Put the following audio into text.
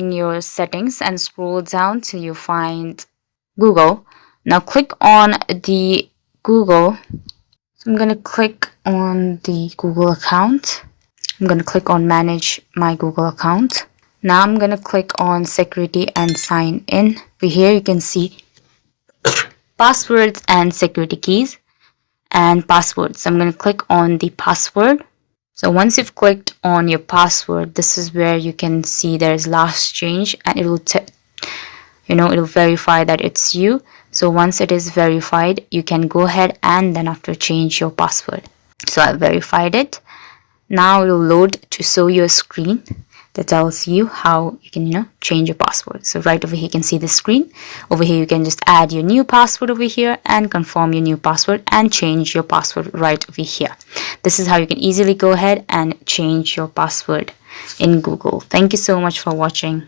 in your settings and scroll down till you find Google. Now click on the Google. So I'm going to click on the Google account. I'm going to click on manage my Google account. Now I'm going to click on security and sign in. Over here you can see passwords and security keys and passwords. So I'm going to click on the password. So once you've clicked on your password, this is where you can see there's last change, and it will it'll verify that it's you. So once it is verified, you can go ahead and then after change your password. So I've verified it. Now it will load to show you a screen that tells you how you can change your password. So right over here you can see the screen. Over here you can just add your new password over here and confirm your new password and change your password right over here. This is how you can easily go ahead and change your password in Google. Thank you so much for watching.